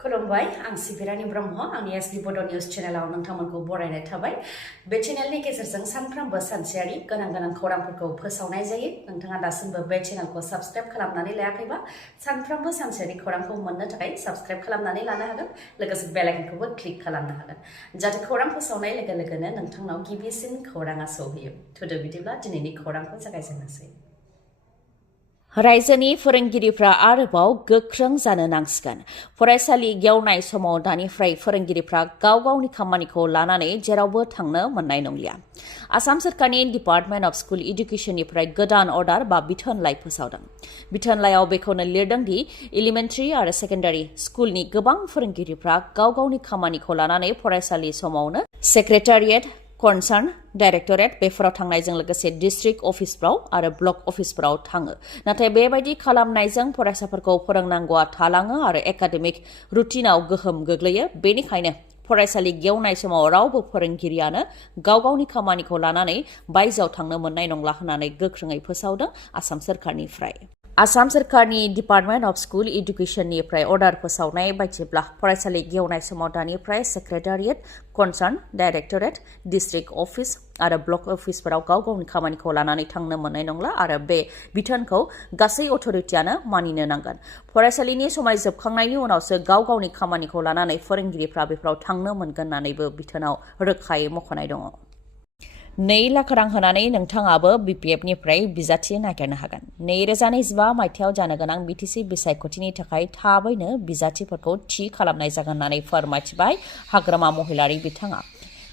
खुलुमबाय आं सिबि रानि ब्रह्म आंनि एसबि बड' निउज चेनेलाव नोंथांमोनखौ बरायनाय थाबाय बे चेनेलनि गेजेरजों सानफ्रोमबो सानसेयारि गोनां खौरांफोरखौ फोसावनाय जायो नोंथाङा दासिमबो बे चेनेलखौ साबस्क्राइब खालामनानै लायाखैबा सानफ्रोमबो सानसेयारि खौरांखौ मोननो थाखाय साबस्क्राइब खालामनानै लानो हागोन लोगोसे बेल आइकनखौबो क्लिक खालामनो हागोन जाहाथे खौरां फोसावनाय लोगो लोगोनो नोंथांनाव गिबिसिन खौराङा सौहैयो थुदो बिदिब्ला दिनैनि खौरांखौ जागायजेननोसै रायजोनि फोरोंगिरिफ्रा आरोबाव गोख्रों जानो नांसिगोन फरायसालि गेवनाय समाव दानिफ्राय फोरोंगिरिफ्रा गाव गावनि खामानिखौ लानानै जेरावबो थांनो मोननाय नंलिया आसाम सरकारनि डिपार्टमेन्ट अफ स्कुल एडुकेशननिफ्राय गोदान अर्डार बा बिथोनलाइ फोसावदों बिथोनलाइयाव बेखौनो लिरदों दि एलिमेन्टारि आरो सेकेन्डारि स्कुलनि गोबां फोरोंगिरिफ्रा गाव गावनि खामानिखौ लानानै फरायसालि समावनो सेक्रेटारियेट कनसार्न डाइरेक्टरेट बेफोराव थांनायजों लोगोसे डिस्ट्रिक्ट अफिसफ्राव आरो ब्लक अफिसफ्राव थाङो नाथाय बेबायदि खालामनायजों फरायसाफोरखौ फोरोंनांगौआ थालाङो आरो एकाडेमिक रुटिनाव गोहोम गोग्लैयो बेनिखायनो फरायसालि गेवनाय समाव रावबो फोरोंगिरियानो गाव गावनि खामानिखौ लानानै बायजोआव थांनो मोननाय नंला होननानै गोख्रोङै फोसावदों आसाम सरकारनिफ्राय आसाम सरकारनि डिपार्टमेन्ट अफ स्कुल एडुकेशननिफ्राय अर्डार फोसावनाय बायदिब्ला फरायसालि गेवनाय समाव दानिफ्राय सेक्रेटारियेट कनसार्न डाइरेक्टरेट डिस्ट्रिक्ट अफिस आरो ब्लक अफिसफोराव गाव गावनि खामानिखौ लानानै थांनो मोननाय नंला आरो बे बिथोनखौ गासै अथ'रिटियानो मानिनो नांगोन फरायसालिनि समाय जोबखांनायनि उनावसो गाव गावनि खामानिखौ लानानै फोरोंगिरिफ्रा बेफोराव थांनो मोनगोन होननानैबो बिथोनाव रोखायै मख'नाय दङ 2 लाख रां होनानै नोंथाङाबो बिपिएफनिफ्राय बिजाथि नागिरनो हागोन 2025 मायथाइयाव जानो गोनां बिटिसि बिसायख'थिनि थाखाय थाबैनो बिजाथिफोरखौ थि खालामनाय जागोन होननानै फोरमायथिबाय हाग्रामा महिलारी बिथाङा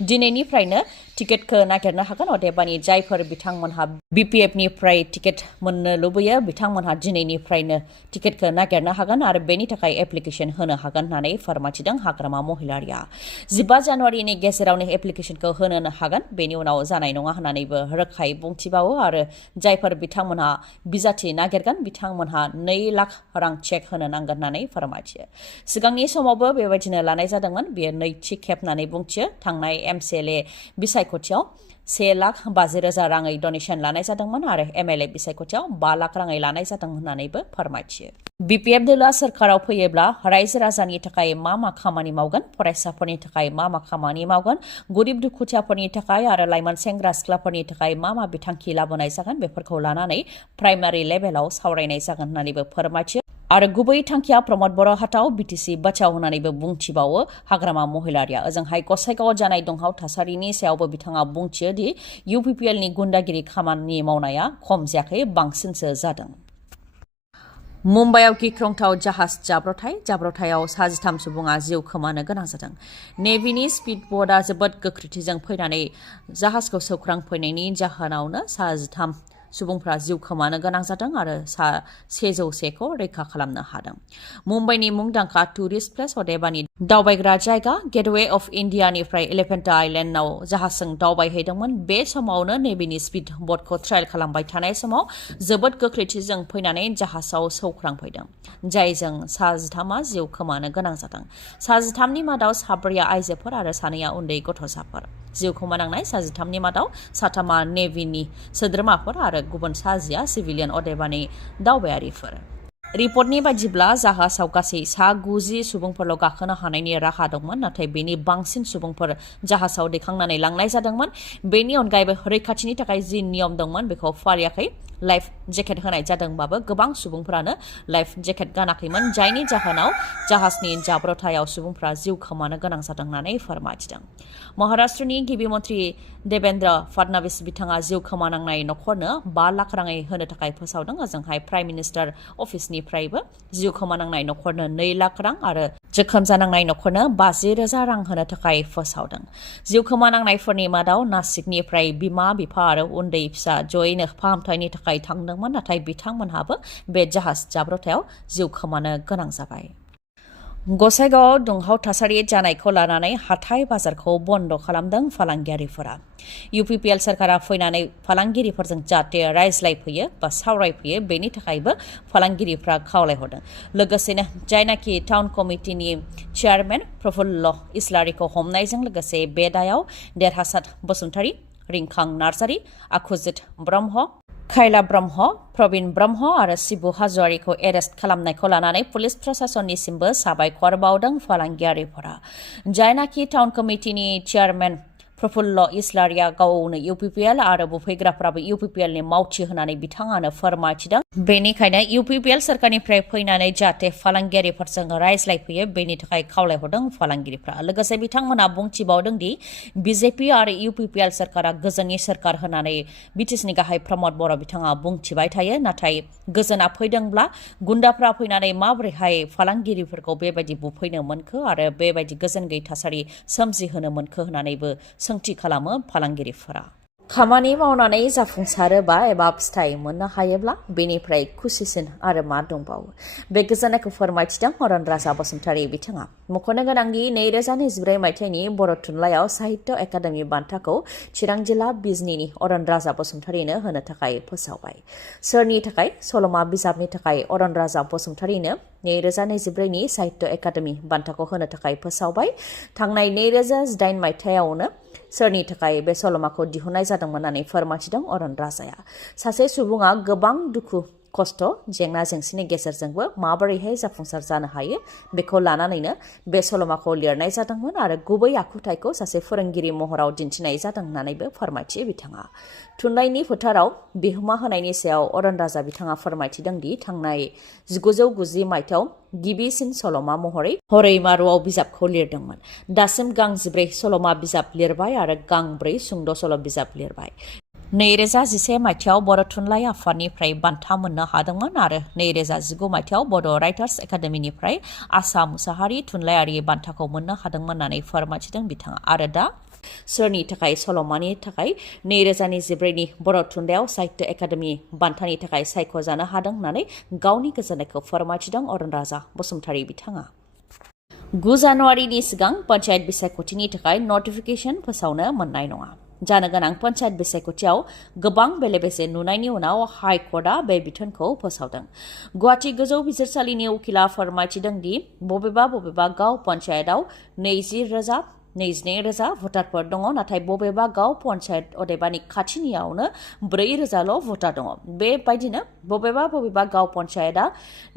दिनैनिफ्रायनो टिकेटखौ नागिरनो हागोन अदेबानि जायफोर बिथांमोनहा बिपिएफनिफ्राय टिकेट मोननो लुबैयो बिथांमोनहा दिनैनिफ्रायनो टिकेटखौ नागिरनो हागोन आरो बेनि थाखाय एप्लिकेशन होनो हागोन होननानै फोरमायथिदों हाग्रामा महिलारीया 15 जानुवारिनि गेजेरावनो एप्लिकेशनखौ होनो हागोन बेनि उनाव जानाय नङा होननानैबो रोखायै बुंथिबावो आरो जायफोर बिथांमोनहा बिजाथि नागिरगोन बिथांमोनहा 2 लाख रां चेक होनो नांगोन होननानै फोरमायथियो सिगांनि समावबो बेबायदिनो लानाय जादोंमोन बेयो नैथि खेब होननानै बुंथियो थांनाय एमसिएलए बिसायख'थियाव 1,50,000 राङै डनेशन लानाय जादोंमोन आरो एमएलए बिसायख'थियाव 5 लाख राङै लानाय जादों होननानैबो फोरमायथियो बिपिएफ दोला सरकाराव फैयोब्ला रायजो राजानि थाखाय मा खामानि मावगोन फरायसाफोरनि थाखाय मा खामानि मावगोन गरिब दुखुथियाफोरनि थाखाय आरो लाइमोन सेंग्रा सिख्लाफोरनि थाखाय मा बिथांखि लाबोनाय जागोन बेफोरखौ लानानै प्राइमारि लेभेलाव सावरायनाय जागोन होननानैबो फोरमायथियो आरो गुबै थांखिया प्रमद बर' हाटाव बिटिसि बाचाव होननानैबो बुंथिबावो हाग्रामा महिलारीया ओजोंहाय गसाइगाव जानाय दुंहाव थासारिनि सायावबो बिथाङा बुंथियो दि UPPLनि गुन्दागिरि खामानि मावनाया खम जायाखै बांसिनसो जादों मुम्बाइआव गिख्रंथाव जाहाज जाब्रबथायाव 13 सुबुङा जिउ खोमानो गोनां जादों नेभिनि स्पिड बोटआ जोबोद गोख्रैथिजों फैनानै जाहाजखौ सौख्रांफैनायनि जाहोनावनो 13 सुबुंफ्रा जिउ खोमानो गोनां जादों आरो 101खौ रैखा खालामनो हादों मुम्बाइनि मुंदांखा टुरिस्ट प्लेस अदेबानि दावबायग्रा जायगा गेटवे अफ इन्डियानिफ्राय एलिफेन्टा आइलेन्डआव जाहाजजों दावबायहैदोंमोन बे समावनो नेभिनि स्पिड बोटखौ ट्रायल खालामबाय थानाय समाव जोबोद गोख्रैथिजों फैनानै जाहाजाव सौख्रांफैदों जायजों 13 जिउ खोमानो गोनां जादों 13नि मादाव 4 आइजोफोर आरो 2 उन्दै गथ'साफोर जिउ खोमानांनाय 13नि मादाव 3 नेभिनि सोद्रोमाफोर आरो गुबुन 10 सिभिलियन अदेबानि दावबायारिफोर रिपर्टनि बायदिब्ला जाहाजाव गासै 90 सुबुंफोरल' गाखोनो हानायनि राहा दंमोन नाथाय बेनि बांसिन सुबुंफोर जाहाजाव दैखांनानै लांनाय जादोंमोन बेनि अनगायैबो रैखाथिनि थाखाय जि नियम दंमोन बेखौ फालियाखै लाइफ जेकेट होनाय जादोंबाबो गोबां सुबुंफोरानो लाइफ जेकेट गानाखैमोन जायनि जाहोनाव जाहाजनि जाब्रबथायाव सुबुंफोरा जिउ खोमानो गोनां जादों होननानै फोरमायथिदों महाराष्ट्रनि गिबि मन्त्रि देवेन्द्र फडणवीस बिथाङा जिउ खोमानांनाय नखरनो 5 लाख राङै होनो थाखाय फोसावदों ओजोंहाय प्राइम मिनिस्टार अफिसनिफ्रायबो जिउ खोमानांनाय नखरनो 2 लाख रां आरो जोखोम जानांनाय नखरनो 50,000 रां होनो थाखाय फोसावदों जिउ खोमानांनायफोरनि मादाव नासिकनिफ्राय बिमा बिफा आरो उन्दै फिसा जयैनो फाहामथायनि थाखाय थांदोंमोन नाथाय बिथांमोनहाबो बे जाहाज जाब्रबथायाव जिउ खोमानो गोनां जाबाय गसाइगावआव दुंहाव थासारि जानायखौ लानानै हाथाय बाजारखौ बन्द खालामदों फालांगियारिफोरा UPPL सरकारा फैनानै फालांगिरिफोरजों जाहाथे रायज्लायफैयो बा सावरायफैयो बेनि थाखायबो फालांगिरिफ्रा खावलायहरदों लोगोसेनो जायनाखि टाउन कमिटिनि चेयारमेन प्रफुल्ल इस्लारिखौ हमनायजों लोगोसे बे दायाव देरहासात बसुमतारी रिंखां नार्जारी आखुजित ब्रह्म खायला ब्रह्म, प्रबिन ब्रह्म आरो सिबु हाज'वारिखौ एरेस्ट खालामनायखौ लानानै पुलिस प्रशासननिसिमबो साबायखर बावदों फालांगियारिफोरा। जायनाखि टाउन कमिटिनि चेयारमेन प्रफुल्ल इस्लारिया गावनो UPPL आरो बुफैग्राफ्राबो UPPLनि मावथि होनानै बिथाङानो फोरमायथिदों। बेनिखायनो UPPL सोरखारनिफ्राय फैनानै जाहाथे फालांगियारिफोरजों रायज्लायफैयो बेनि थाखाय खावलायहरदों फालांगिरिफ्रा। लोगोसे बिथांमोना बुंथिबावदों दि BJP आरो UPPL सोरखारा गोजोननि सोरखार होनानै BTCनि गाहाय प्रमद बर' बिथाङा बुंथिबाय थायो। नाथाय गोजोना फैदोंब्ला गुन्दाफ्रा फैनानै माबोरैहाय फालांगिरिफोरखौ बेबायदि बुफैनो मोनखो आरो बेबायदि गोजोन गैयै थासारि सोमजिहोनो मोनखो होननानैबो सोंथि खालामो फालांगिरिफोरा। खामानि मावनानै जाफुंसारोबा एबा फिथाइ मोननो हायोब्ला बेनिफ्राय खुसिसिन आरो मा दंबावो। बे गोजोननायखौ फोरमायथिदों अरनराजा बसुमतारी बिथाङा। मख'नो गोनांदि 2024 मायथाइनि बर' थुनलाइयाव साहित्य एकाडेमि बान्थाखौ चिरां जिल्ला बिजनीनि अरनराजा बसुमतारीनो होनो थाखाय फोसावबाय। सोरनि थाखाय? सल'मा बिजाबनि थाखाय अरनराजा बसुमतारीनो 2024 नि साहित्य एकाडेमि बान्थाखौ होनो थाखाय फोसावबाय। थांनाय 2018 मायथाइयावनो सोरनि थाखाय बे सल'माखौ दिहुननाय जादोंमोन होननानै फोरमायथिदों अरनराजाया। सासे सुबुङा गोबां दुखु खस्थ' जेंना जेंसिनि गेजेरजोंबो माबोरैहाय जाफुंसार जानो हायो बेखौ लानानैनो बे सल'माखौ लिरनाय जादोंमोन आरो गुबै आखुथायखौ सासे फोरोंगिरि महराव दिन्थिनाय जादों होननानैबो फोरमायथियो बिथाङा। थुनलाइनि फोथाराव बिहोमा होनायनि सायाव अरनराजा बिथाङा फोरमायथिदों दि थांनाय 1990 मायथाइयाव गिबिसिन सल'मा महरै हरैमारुआव बिजाबखौ लिरदोंमोन। दासिम गां 14 सल'मा बिजाब लिरबाय आरो गां 4 सुंद' सल' बिजाब लिरबाय। 2011 मायथाइयाव बर' थुनलाइ आफादनिफ्राय बान्था मोननो हादोंमोन आरो 2019 मायथाइयाव बड' राइटार्स एकाडेमिनिफ्राय आसा मुसाहारि थुनलाइयारि बान्थाखौ मोननो हादोंमोन होननानै फोरमायथिदों बिथाङा। आरो दा सोरनि थाखाय सल'मानि थाखाय 2024 नि बर' थुनलाइयाव साहित्य एकाडेमि बान्थानि थाखाय सायख'जानो हादों होननानै गावनि गोजोननायखौ फोरमायथिदों अरनराजा बसुमतारी बिथाङा। 9 जानुवारिनि सिगां पन्चायत बिसायख'थिनि थाखाय नटिफिकेसन फोसावनो मोननाय नङा। जानो गोनां पन्चायत बिसायख'थियाव गोबां बेले-बेजे नुनायनि उनाव हाइकर्टआ बे बिथोनखौ फोसावदों। गुवाहाटी गोजौ बिजिरसालिनि उकिला फोरमायथिदों दि बबेबा गाव पन्चायतआव 20,000 22,000 भटारफोर दङ, नाथाय बबेबा गाव पन्चायत अदेबानि खाथिनियावनो 4,000ल' भटार दङ। बेबायदिनो बबेबा गाव पन्चायतआ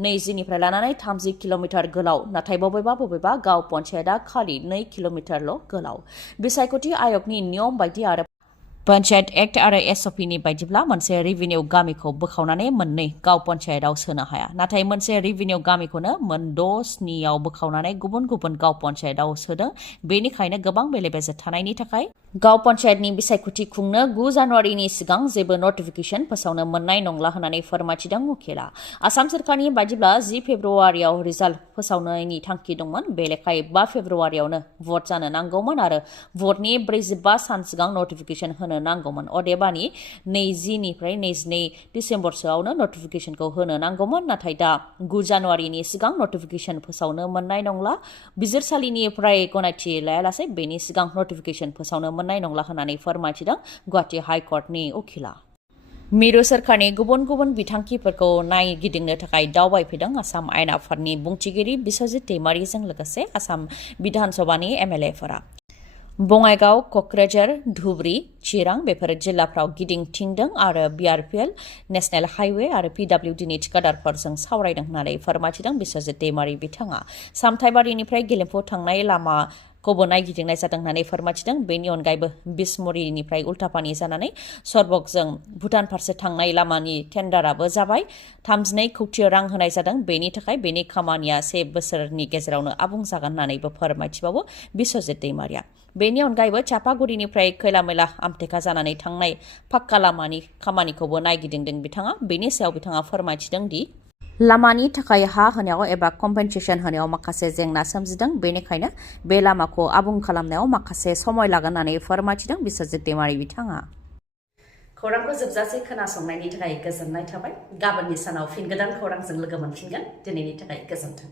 20 निफ्राय लानानै 30 किल'मिटार गोलाव, नाथाय बबेबा गाव पन्चायतआ खालि 2 किल'मिटारल' गोलाव। बिसायख'थि आय'गनि नियम बायदि आरो पन्चायत एक्ट आरो SOPनि बायदिब्ला मोनसे रेभिनिउ गामिखौ बोखावनानै मोननै गाव पन्चायतआव सोनो हाया। नाथाय मोनसे रेभिनिउ गामिखौनो मोन 6-7 बोखावनानै गुबुन गाव पन्चायतआव सोदों। बेनिखायनो गोबां बेले-बेजे थानायनि थाखाय गाव पन्चायतनि बिसायख'थि खुंनो 9 जानुवारिनि सिगां जेबो नटिफिकेसन फोसावनो मोननाय नंला होननानै फोरमायथिदों उकिला। आसाम सोरखारनि बायदिब्ला 10 फेब्रुवारियाव रिजाल्ट फोसावनायनि थांखि दंमोन। बे लेखायै 5 फेब्रुवारियावनो भट जानो नांगौमोन आरो भटनि 45 सान सिगां नटिफिकेसन होनो नांगौमोन। अदेबानि 20 निफ्राय 22 डिसेम्बरसोआवनो नटिफिकेसनखौ होनो नांगौमोन। नाथाय दा 9 जानुवारिनि सिगां नटिफिकेसन फोसावनो मोननाय नंला। बिजिरसालिनिफ्राय गनायथि लायालासे बेनि सिगां नटिफिकेसन फोसावनो मोननाय नंला होननानै फोरमायथिदों गुवाहाटी हाइकर्टनि उकिला। मिरु सोरखारनि गुबुन बिथांखिफोरखौ नायगिदिंनो थाखाय दावबायफैदों आसाम आयेन आफादनि बुंथिगिरि बिस्वजित दैमारिजों लोगोसे आसाम बिधान सभानि MLAफोरा। बङाइगाव, क'क्राझार, धुबरी, चिरां बेफोर जिल्लाफ्राव गिदिंथिंदों आरो BRPL, नेशनेल हाइवे आरो PWDनि थिखादारफोरजों सावरायदों होननानै फोरमायथिदों बिस्वजित दैमारि बिथाङा। सामथाइबारिनिफ्राय गेलेमफु थांनाय लामाखौबो नायगिदिंनाय जादों होननानै फोरमायथिदों। बेनि अनगायैबो बिसमुरिनिफ्राय उल्टापानि जानानै सरबकजों भुटान फारसे थांनाय लामानि टेन्डाराबो जाबाय। 32 कौटि रां होनाय जादों। बेनि थाखाय बेनि खामानिया 1 बोसोरनि गेजेरावनो आबुं जागोन होननानैबो फोरमायथिबावो बिस्वजित दैमारिया। बेनि अनगायैबो चापागुरिनिफ्राय खैलामैला आमटेका जानानै थांनाय पाक्का लामानि खामानिखौबो नायगिदिंदों बिथाङा। बेनि सायाव बिथाङा फोरमायथिदों दि लामानि थाखाय हा होनायाव एबा कम्पेनसेसन होनायाव माखासे जेंना सोमजिदों। बेनिखायनो बे लामाखौ आबुं खालामनायाव माखासे समय लागोन होननानै फोरमायथिदों बिस्वजित दैमारि बिथाङा। खौरांखौ जोबजासे खोनासंनायनि थाखाय गोजोननाय थाबाय। गाबोननि सानाव फिन गोदान खौरांजों लोगो मोनफिनगोन। दिनैनि थाखाय गोजोन्थों।